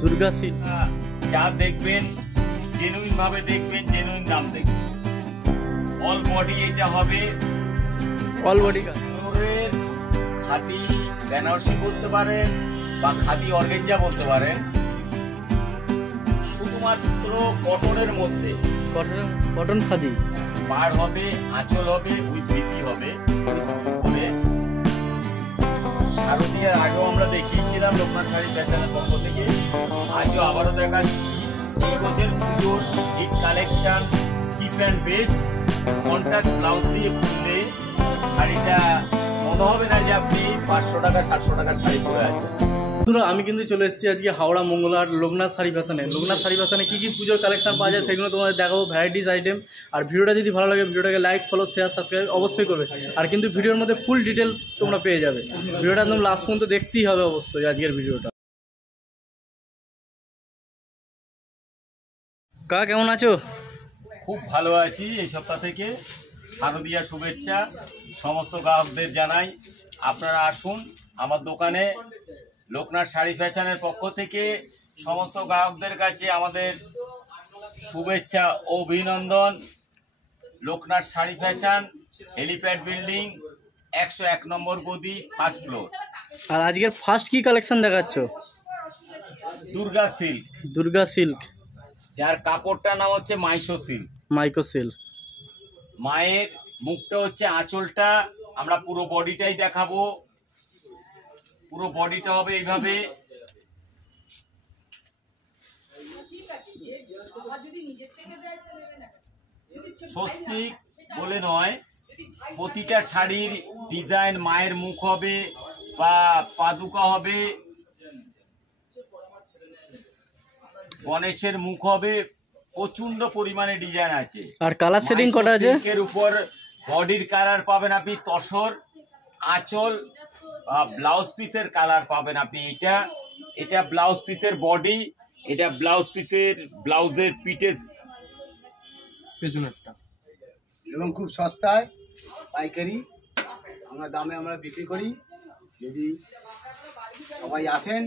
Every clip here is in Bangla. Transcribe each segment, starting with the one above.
দুর্গা সিল্ক যা দেখবেন জেনুইন ভাবে দেখবেন, জেনুইন দাম দেখবেন। অল বডি এটা হবে, অল বডি কাজ। খাদি বেনারসি বলতে পারেন বা খাদি অর্গানজা বলতে পারেন, শুধুমাত্র কটনের মধ্যে। কটন খাদি পাড় হবে, আঁচল হবে, উইথ বিপি হবে। শারদীয়ার আগেও আমরা দেখিয়েছিলাম লোকনাথ শাড়ি ফ্যাশনের পক্ষ থেকে, আজও আবারও দেখাচ্ছি। এই বছর পুজোর hit collection, cheap and best. Contrast blouse দিয়ে খুললে শাড়িটা মনে হবে না যে আপনি 500 টাকা 700 টাকার শাড়ি পরে আছেন। আমি কিন্তু চলে এসেছি আজকে হাওড়া মঙ্গলহাট লোকনাথ শাড়ি ফ্যাশনে। লোকনাথ শাড়ি ফ্যাশনে কী কী পুজোর কালেকশন পাওয়া যায় সেগুলো তোমাদের দেখাবো, ভ্যারাইটিস আইটেম। আর ভিডিওটা যদি ভালো লাগে ভিডিওটাকে লাইক, ফলো, শেয়ার, সাবস্ক্রাইব অবশ্যই করবে। আর কিন্তু ভিডিওর মধ্যে ফুল ডিটেল তোমরা পেয়ে যাবে। ভিডিওটা একদম লাস্ট পর্যন্ত দেখতেই হবে অবশ্যই আজকের ভিডিওটা। কাকা কেমন আছো? খুব ভালো আছি। এই সপ্তাহ থেকে শারদীয়া শুভেচ্ছা সমস্ত গ্রাহকদের জানাই। আপনারা আসুন আমার দোকানে। লোকনাথ শাড়ি ফ্যাশনের পক্ষ থেকে সমস্ত গ্রাহকদের কাছে আমাদের শুভেচ্ছা ও অভিনন্দন। Loknath sari fashion, helipad building, 101 নম্বর গদি, ফার্স্ট ফ্লোর। আর আজকের ফার্স্ট কি কালেকশন দেখাচ্ছ? দুর্গা সিল্ক। দুর্গা সিল্ক, যার কাপড়টার নাম হচ্ছে মাইশো সিল্ক। মাইকো সিল্ক। মায়ের মুখটা হচ্ছে আঁচলটা, আমরা পুরো বডিটাই দেখাবো। পুরো বডিটা হবে এইভাবে। স্বস্তিক বলে নয়, প্রতিটা শাড়ির ডিজাইন মায়ের মুখ হবে বা পাদুকা হবে, গণেশের মুখ হবে। প্রচন্ড পরিমাণে ডিজাইন আছে। আর কালার সেটিং করা আছে। এর উপর বডির কালার পাবেন আপনি তসর, আঁচল, ব্লাউজ পিসের কালার পাবেন আপনি। এটা ব্লাউজ পিসের বডি, এটা ব্লাউজ পিসের ব্লাউজের পিটের পেছনেরটা। এবং খুব সস্তায় পাইকারি দামে আমরা বিক্রি করি। যদি সবাই আসেন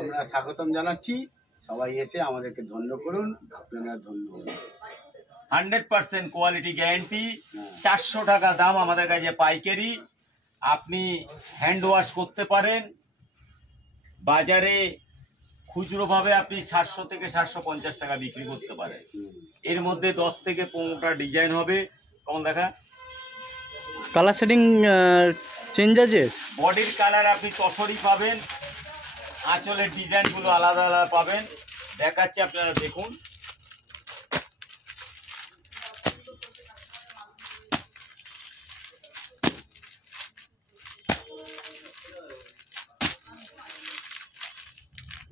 আমরা স্বাগতম জানাচ্ছি। সবাই এসে আমাদেরকে ধন্য করুন, আপনারা ধন্য করুন। 100% কোয়ালিটি গ্যারান্টি। 400 টাকা দাম আমাদের কাছে পাইকারি। আপনি হ্যান্ড ওয়াশ করতে পারেন। বাজারে খুচরো ভাবে আপনি 700 থেকে 750 টাকা বিক্রি করতে পারেন। এর মধ্যে 10 থেকে 15টা ডিজাইন হবে। কেমন দেখা? কালার সেটিং চেঞ্জ আছে। বডির কালার আপনি তসরই পাবেন, আঁচলের ডিজাইনগুলো আলাদা আলাদা পাবেন। দেখাচ্ছি, আপনারা দেখুন।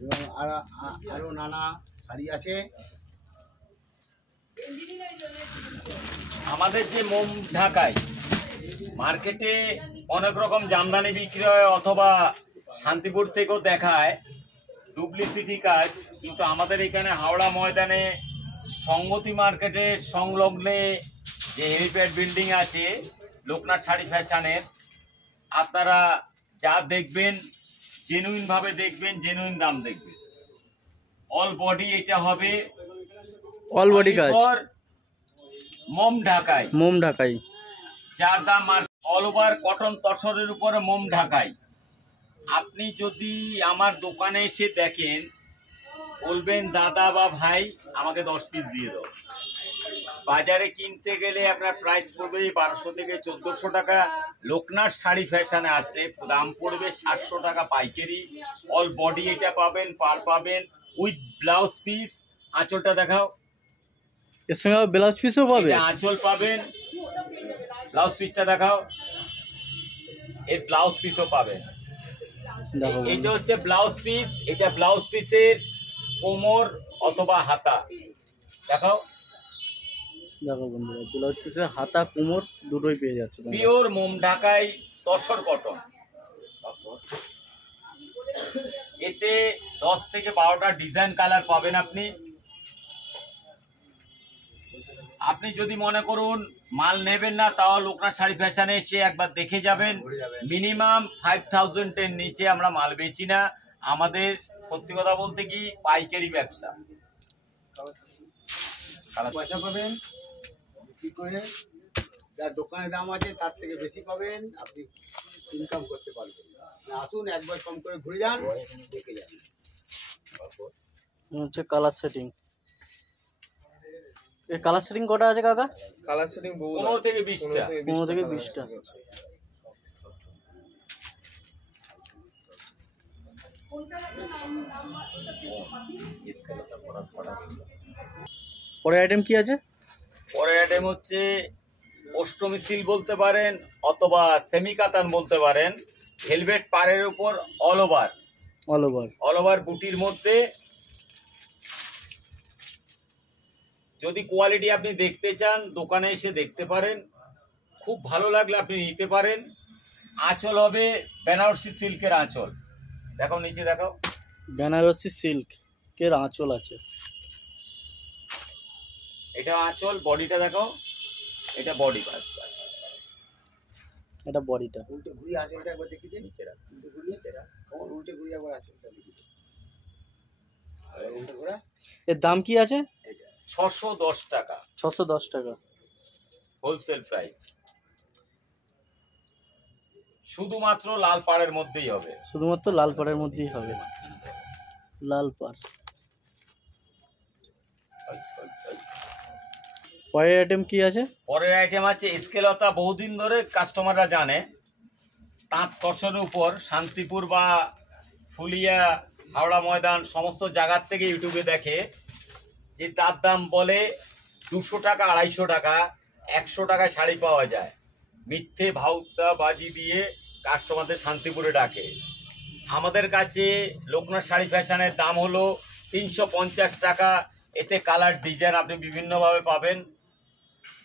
এবং আরো নানা শাড়ি আছে। আমাদের যে মোম ঢাকায় মার্কেটে অনেক রকম জামদানি বিক্রি হয়, অথবা শান্তিপুর থেকেও দেখায় ডুপ্লিসিটি কাজ, কিন্তু আমাদের এখানে হাওড়া ময়দানে সংগতি মার্কেটের সংলগ্নে যে হেলিপ্যাড বিল্ডিং আছে লোকনাথ শাড়ি ফ্যাশনের, আপনারা যা দেখবেন জেনুইন ভাবে দেখবেন, জেনুইন দাম দেখবেন। অল বডি এটা হবে, অল বডি কাজ, মোম ঢাকায়। মোম ঢাকাই, যার দাম অল ওভার কটন তসরের উপরে মোম ঢাকাই। আপনি যদি আমার দোকানে এসে দেখেন বলবেন দাদা বা ভাই আমাকে 10 পিস দিয়ে দাও। বাজারে কিনতে গেলে আপনার প্রাইস পড়বে 1200 থেকে 1400 টাকা। লোকনাথ শাড়ি ফ্যাশনে আসলে দাম পড়বে 700 টাকা পাইকারি। অল বডি এটা পাবেন, পার পাবেন উইথ ব্লাউজ পিস। আঁচলটা দেখাও। এর সঙ্গে ব্লাউজ পিসও পাবে। আঁচল পাবেন, ব্লাউজ পিসটা দেখাও। এর ব্লাউজ পিসও পাবেন। এটা হচ্ছে ব্লাউজ পিস। এটা ব্লাউজ পিসের কোমর অথবা হাতা দেখাও। দেখো বন্ধুরা, ব্লাউজ পিসের হাতা কোমর দুটোই পেয়ে যাচ্ছে। পিওর মোম ঢাকাই তসর কটন। এতে 10 থেকে 12টা ডিজাইন কালার পাবেন আপনি। আপনি যদি মনে করুন মাল নেবেন না, তাও লোকনাথ শাড়ি ফ্যাশনে এসে একবার দেখে যাবেন। মিনিমাম 5000 এর নিচে আমরা মাল বেচি না। আমাদের সত্যি কথা বলতে কি পাইকারি ব্যবসা। পয়সা পাবেন বিক্রি করে, যার দোকানে দাম আছে তার থেকে বেশি পাবেন, আপনি ইনকাম করতে পারবেন। আসুন একবার কম করে ঘুরে যান, দেখে যান। হচ্ছে কালার সেটিং। এর কালার সেটিং কটা আছে কাকা? কালার সেটিং 15 থেকে 20টা। 15 থেকে 20টা। পরের আইটেম কি আছে? পরের আইটেম হচ্ছে অষ্টমী সিল বলতে পারেন অথবা সেমি কাতান বলতে পারেন। হেলমেট পাড়ের উপর অল ওভার বুটির মধ্যে। যদি কোয়ালিটি আপনি দেখতে চান দোকানে এসে দেখতে পারেন, খুব ভালো লাগলে আপনি নিতে পারেন। আঁচল হবে বেনারসি সিল্কের আঁচল, দেখো নিচে দেখো, বেনারসি সিল্কের আঁচল আছে। এটা আঁচল, বডিটা দেখো, এটা বডি পার্ট। এটা বডিটা। উল্টে ঘুরিয়ে আঁচলটা একবার দেখিয়ে দিন। নিচে রাখ, উল্টে ঘুরিয়ে কখন উল্টে ঘুরিয়ে একবার আঁচলটা দেখিয়ে দিন। উল্টে ঘোরা। এর দাম কি আছে? 610 টাকা 610 টাকা হোলসেল প্রাইস। শুধুমাত্র লাল পাড়ের মধ্যেই হবে। শুধুমাত্র লাল পাড়ের মধ্যেই হবে। লাল পাড়। পরের আইটেম কি আছে? পরের আইটেম আছে স্কেলতা। বহুদিন ধরে কাস্টমাররা জানে তাঁত তসরের উপর শান্তিপুর বা ফুলিয়া, হাওড়া ময়দান সমস্ত জায়গার থেকে ইউটিউবে দেখে যে তার দাম বলে 200 টাকা, 250 টাকা, 100 টাকায় শাড়ি পাওয়া যায়। মিথ্যে ভাউতা বাজি দিয়ে কাস্টমারদের শান্তিপুরে ডাকে। আমাদের কাছে লোকনাথ শাড়ি ফ্যাশনের দাম হলো 350 টাকা। এতে কালার ডিজাইন আপনি বিভিন্নভাবে পাবেন।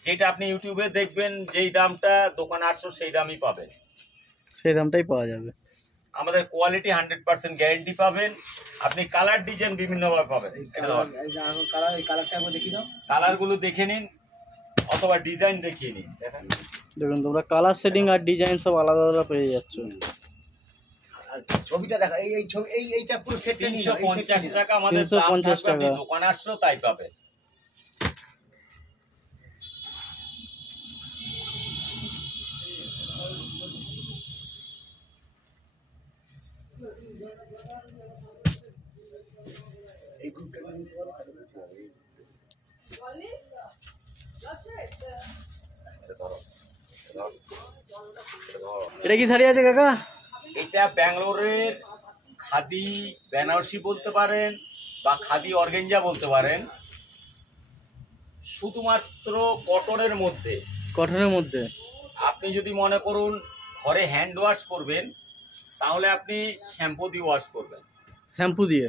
যেটা আপনি ইউটিউবে দেখবেন যেই দামটা, দোকানে আসো সেই দামই পাবেন, সেই দামটাই পাওয়া যাবে। আমাদের কোয়ালিটি 100% গ্যারেন্টি পাবেন। আপনি কালার ডিজাইন বিভিন্নভাবে পাবেন। এই কালারটা একবার দেখিয়ে দাও। কালারগুলো দেখে নিন অথবা ডিজাইন দেখিয়ে নিন। দেখেন, দেখুন তোমরা কালার সেটিং আর ডিজাইন সব আলাদা আলাদা পেয়ে যাচ্ছ। আর ছবিটা দেখা, এই ছবি, এইটা পুরো সেট 350 টাকা আমাদের দাম 350 থাকবে। আপনি টাকা। দোকানে আসছো তাই পাবেন। এই গ্রুপটা নিতে পারো। এটা কি শাড়ি আছে কাকা? এটা ব্যাঙ্গালোরের খাদি বেনারসি বলতে পারেন বা খাদি অর্গেঞ্জা বলতে পারেন। শুধুমাত্র কটনের মধ্যে। কটনের মধ্যে। আপনি যদি মনে করুন ঘরে হ্যান্ড ওয়াশ করবেন তাহলে আপনি শ্যাম্পু দিয়ে ওয়াশ করবেন। শ্যাম্পু দিয়ে।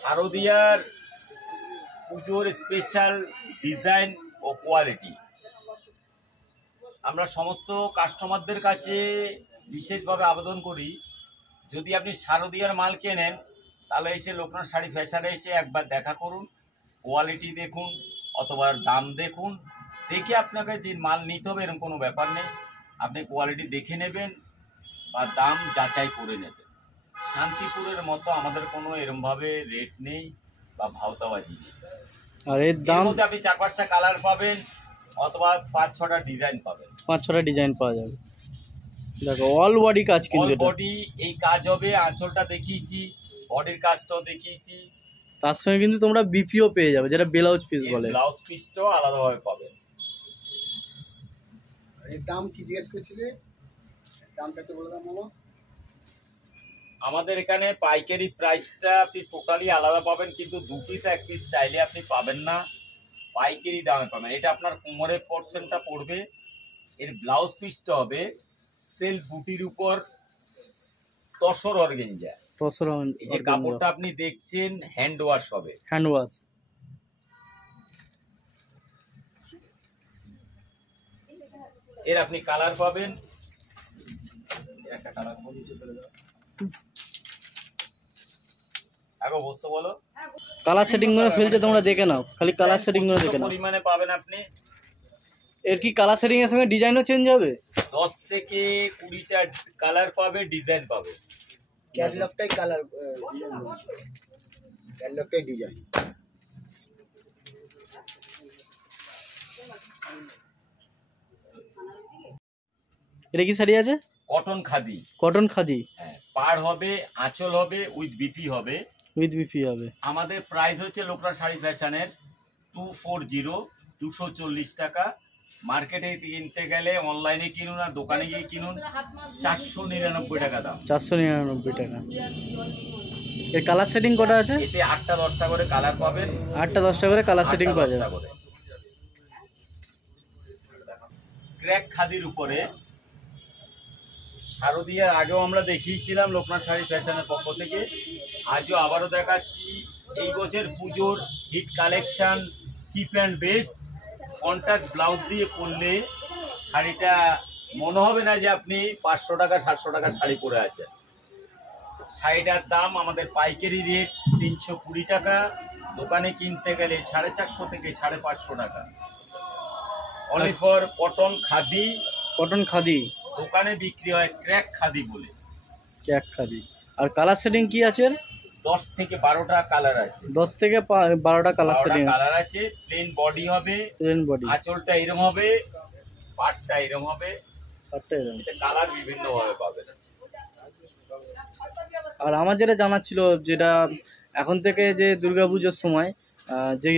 শারদিয়ার পুজোর স্পেশাল ডিজাইন ও কোয়ালিটি। আমরা সমস্ত কাস্টমারদের কাছে বিশেষভাবে আবেদন করি, যদি আপনি শারদিয়ার মাল কেনেন তাহলে এসে লোকনাথ শাড়ি ফ্যাশনে এসে একবার দেখা করুন, কোয়ালিটি দেখুন অথবা দাম দেখুন। দেখে আপনাকে যে মাল নিতে হবে এরকম কোনো ব্যাপার নেই, আপনি কোয়ালিটি দেখে নেবেন বা দাম যাচাই করে নেবেন। শান্তিপুরের মতো আমাদের কোনো এরমভাবে রেট নেই বা ভাওতাবাজি নেই। আর এর দাম? আপনি 4-5টা কালার পাবেন অথবা 5-6টা ডিজাইন পাবেন। 5-6টা ডিজাইন পাওয়া যাবে। দেখো অল বডি কাজ কিন্তু। অল বডি এই কাজ হবে। আঁচলটা দেখিয়েছি, বডির কাজটাও দেখিয়েছি। তার সঙ্গে কিন্তু তোমরা বিপিও পেয়ে যাবে, যেটা ব্লাউজ পিস বলে। ব্লাউজ পিসটাও আলাদাভাবে পাবেন। এর দাম কি জিজ্ঞেস করছিলে? দামটা একটু বলে দাও মামা। আমাদের এখানে পাইকারি প্রাইসটা আপনি টোটালি আলাদা পাবেন, কিন্তু 2 পিস 1 পিস চাইলে আপনি পাবেন না, পাইকারি দামে পাবেন। এটা আপনার কোমরের পোর্শনটা পড়বে। এর ব্লাউজ পিসটা হবে সেলফ বুটির উপর তসর অর্গেঞ্জা। এই যে কাপড়টা আপনি দেখছেন হ্যান্ড ওয়াশ হবে। Hand wash. এর আপনি কালার পাবেন। একটা কালার নিচে ফেলে দাও। আগে বসতে বলো। কালার সেটিং করে ফেলছে, তোমরা দেখে নাও, খালি কালার সেটিং করে দেখে নাও। পরিমাণে পাবেন আপনি। এর কি কালার সেটিং এর সঙ্গে ডিজাইনও চেঞ্জ হবে? 10 থেকে 20টা কালার পাবে, ডিজাইন পাবে। ক্যাটলগটাই কালার ক্যাটলগটাই ডিজাইন। এটা কি শাড়ি আছে? কটন খাদি। কটন খাদি। হ্যাঁ, পাড় হবে, আঁচল হবে, উইথ বিপি হবে। উইথ বিপি হবে। আমাদের প্রাইস হচ্ছে লোকনাথ শাড়ি ফ্যাশনের 240, 240 টাকা। মার্কেটে কিনতে গেলে, অনলাইনে কিনুন আর দোকানে গিয়ে কিনুন, 499 টাকা দাম। 499 টাকা। এর কালার সেটিং কটা আছে? এতে 8টা 10টা করে কালার পাবেন। 8টা 10টা করে কালার সেটিং পাওয়া যাবে। ক্র্যাক খাদির উপরে শারদীয়ার আগেও আমরা দেখিয়েছিলাম লোকনাথ শাড়ি ফ্যাশনের পক্ষ থেকে, আজও আবারও দেখাচ্ছি। এই বছর পুজোর hit collection, cheap and best. Contrast blouse দিয়ে পরলে শাড়িটা মনে হবে না যে আপনি 500 টাকা 700 টাকার শাড়ি পরে আছেন। শাড়িটার দাম আমাদের পাইকারি রেট 320 টাকা, দোকানে কিনতে গেলে 450 থেকে 550 টাকা। Only for cotton khadi. Cotton khadi. দোকানে বিক্রি হয় ক্র্যাক খাদি বলে। ক্র্যাক খাদি। আর কালার সেটিং কি আছে? 10 থেকে 12টা কালার আছে। 10 থেকে 12টা কালার সেটিং কালার আছে। প্লেন বডি হবে, প্লেন বডি, আঁচলটা এরকম হবে, পাটটা এরকম হবে, পাটটা এরকম। এটা কালার বিভিন্ন ভাবে পাবেন। আর আমার যেটা জানার ছিল, যেটা এখন থেকে যে দুর্গাপুজোর সময় যে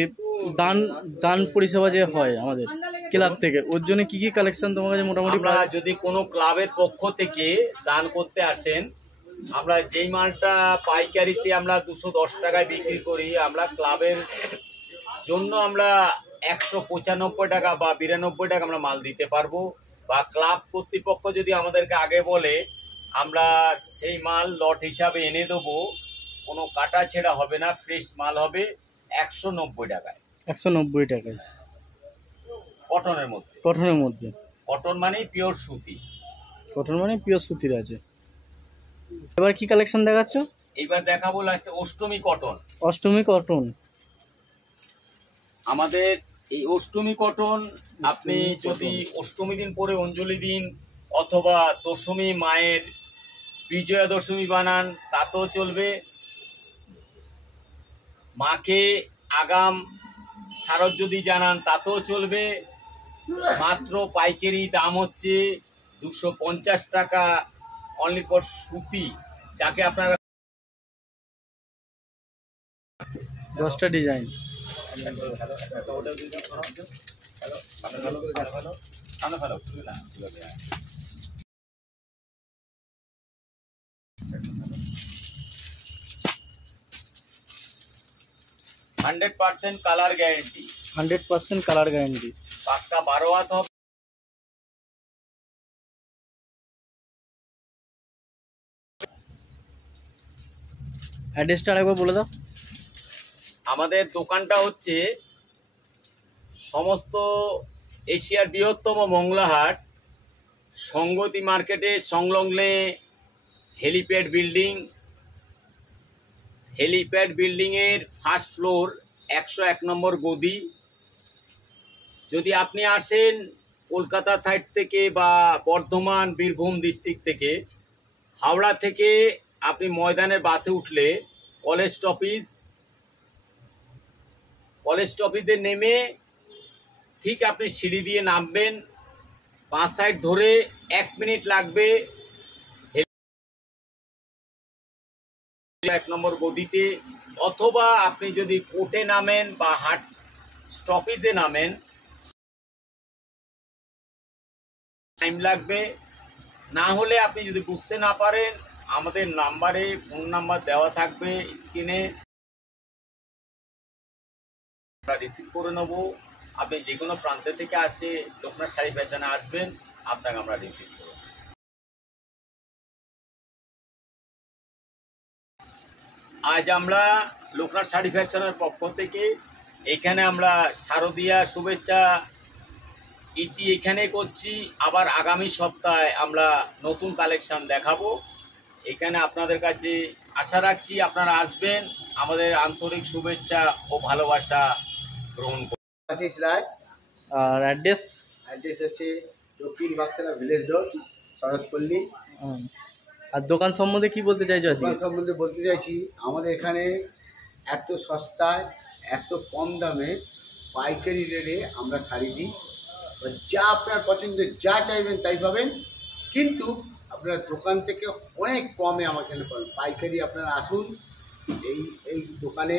দান পরিষেবা যে হয় আমাদের ক্লাব থেকে, ওর জন্য কি কি কালেকশন তোমার কাছে মোটামুটি? আমরা যদি কোনো ক্লাবের পক্ষ থেকে দান করতে আসেন, আমরা যেই মালটা পাইকারিতে আমরা 210 টাকায় বিক্রি করি, আমরা ক্লাবের জন্য আমরা 195 টাকা বা 92 টাকা আমরা মাল দিতে পারবো। বা ক্লাব কর্তৃপক্ষ যদি আমাদেরকে আগে বলে, আমরা সেই মাল লট হিসাবে এনে দেবো, কোনো কাটা ছেঁড়া হবে না, ফ্রেশ মাল হবে 190 টাকায়। 190 টাকায় কটনের মধ্যে। কটনের মধ্যে। কটন মানে পিওর সুতি। কটন মানে পিওর সুতির আছে। এবার কি কালেকশন দেখাচ্ছ? এবার দেখাবো লাস্টে অষ্টমী কটন। অষ্টমী কটন। আমাদের এই অষ্টমী কটন আপনি যদি অষ্টমী দিন পরে অঞ্জলি দিন, অথবা দশমী মায়ের বিজয়া দশমী বানান, তাতেও চলবে। মাকে আগাম শারদ যদি জানান, তাতেও চলবে। মাত্র পাইকারি দাম হচ্ছে 250 টাকা, অনলি ফর সুতি, যাকে আপনারা 10টা design. Hundred 100% colour guarantee. 100% colour guarantee. পাক্কা 12 হাত হবে। অ্যাড্রেসটা আরেকবার বলে দাও। আমাদের দোকানটা হচ্ছে সমস্ত এশিয়ার বৃহত্তম মংলাহাট সংগতি মার্কেটের সংলগ্নে হেলিপ্যাড বিল্ডিং। হেলিপ্যাড বিল্ডিংয়ের ফার্স্ট ফ্লোর, 101 নম্বর গদি। যদি আপনি আসেন কলকাতা সাইড থেকে বা বর্ধমান, বীরভূম ডিস্ট্রিক্ট থেকে, হাওড়া থেকে আপনি ময়দানের বাসে উঠলে কলেজ স্টপেজে নেমে ঠিক আপনি সিঁড়ি দিয়ে নামবেন, বাঁ সাইড ধরে 1 মিনিট লাগবে 1 নম্বর গদিতে। অথবা আপনি যদি কোর্টে নামেন বা হাট স্টপেজে নামেন, টাইম লাগবে। না হলে আপনি যদি বুঝতে না পারেন, আমাদের নাম্বারে ফোন নাম্বার দেওয়া থাকবে স্ক্রিনে, আমরা রিসিভ করে নেবো। আপনি যে কোনো প্রান্ত থেকে আসে লোকনাথ শাড়ি ফ্যাশনে আসবেন, আপনাকে আমরা রিসিভ করব। আজ আমরা লোকনাথ শাড়ি ফ্যাশনের পক্ষ থেকে এখানে আমরা শারদীয়া শুভেচ্ছা ইতি এখানে করছি। আবার আগামী সপ্তাহে আমরা নতুন কালেকশন দেখাবো। এখানে আপনাদের কাছে আশা রাখছি আপনারা আসবেন, আমাদের আন্তরিক শুভেচ্ছা ও ভালোবাসা গ্রহণ করুন। আশিস রায়। আর অ্যাড্রেস হচ্ছে দক্ষিণ বাক্সালা ভিলেজ রোড, শরৎপল্লী। আর দোকান সম্বন্ধে কি বলতে চাইছো আজকে? দোকান সম্বন্ধে বলতে চাইছি, আমাদের এখানে এত সস্তায় এত কম দামে পাইকারি রেটে আমরা শাড়ি দিই। যা আপনার পছন্দের যা চাইবেন তাই পাবেন, কিন্তু আপনার দোকান থেকে অনেক কমে আমার এখানে পাবেন। পাইকারি আপনারা আসুন, এই দোকানে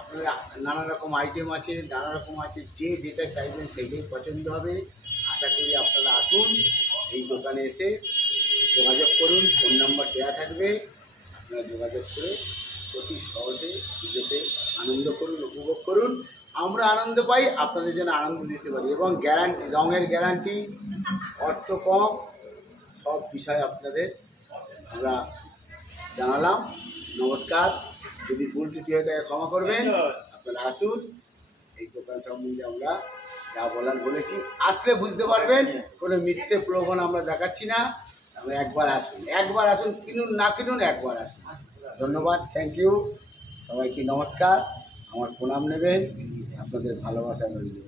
আপনারা নানা রকম আইটেম আছে, নানা রকম আছে, যে যেটা চাইবেন সেটাই পছন্দ হবে। আশা করি আপনারা আসুন, এই দোকানে এসে যোগাযোগ করুন, ফোন নাম্বার দেওয়া থাকবে, আপনারা যোগাযোগ করে অতি সহজে পুজোতে আনন্দ করুন, উপভোগ করুন। আমরা আনন্দ পাই, আপনাদের যেন আনন্দ দিতে পারি, এবং গ্যারান্টি, রঙের গ্যারান্টি, অর্থ কম, সব বিষয় আপনাদের আমরা জানালাম। নমস্কার, যদি ভুল ত্রুটি হয়ে থাকে ক্ষমা করবেন। আপনারা আসুন, এই দোকান সম্বন্ধে আমরা যা বলার বলেছি, আসলে বুঝতে পারবেন, কোনো মিথ্যে প্রলোভন আমরা দেখাচ্ছি না। আমরা একবার আসুন, কিনুন না কিনুন, একবার আসুন। ধন্যবাদ, থ্যাংক ইউ, সবাইকে নমস্কার, আমার প্রণাম নেবেন, আপনাদের ভালোবাসা রইল।